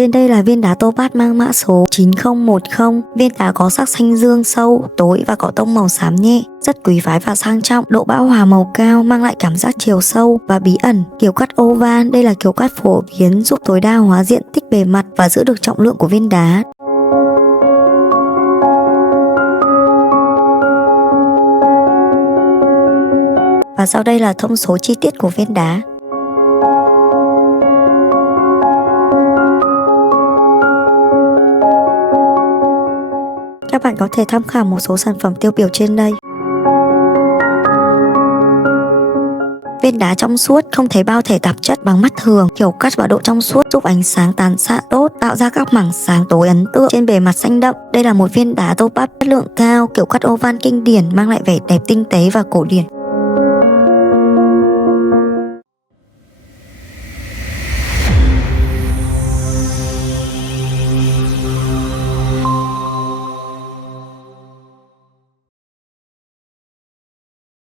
trên đây là viên đá topaz mang mã số 9010. Viên đá có sắc xanh dương sâu, tối và có tông màu xám nhẹ, rất quý phái và sang trọng, độ bão hòa màu cao, mang lại cảm giác chiều sâu và bí ẩn. Kiểu cắt oval, đây là kiểu cắt phổ biến giúp tối đa hóa diện tích bề mặt và giữ được trọng lượng của viên đá. Và sau đây là thông số chi tiết của viên đá. Các bạn có thể tham khảo một số sản phẩm tiêu biểu trên đây. Viên đá trong suốt, không thấy bao thể tạp chất bằng mắt thường, kiểu cắt và độ trong suốt giúp ánh sáng tán xạ tốt, tạo ra các mảng sáng tối ấn tượng trên bề mặt xanh đậm. Đây là một viên đá topaz chất lượng cao, kiểu cắt oval kinh điển, mang lại vẻ đẹp tinh tế và cổ điển.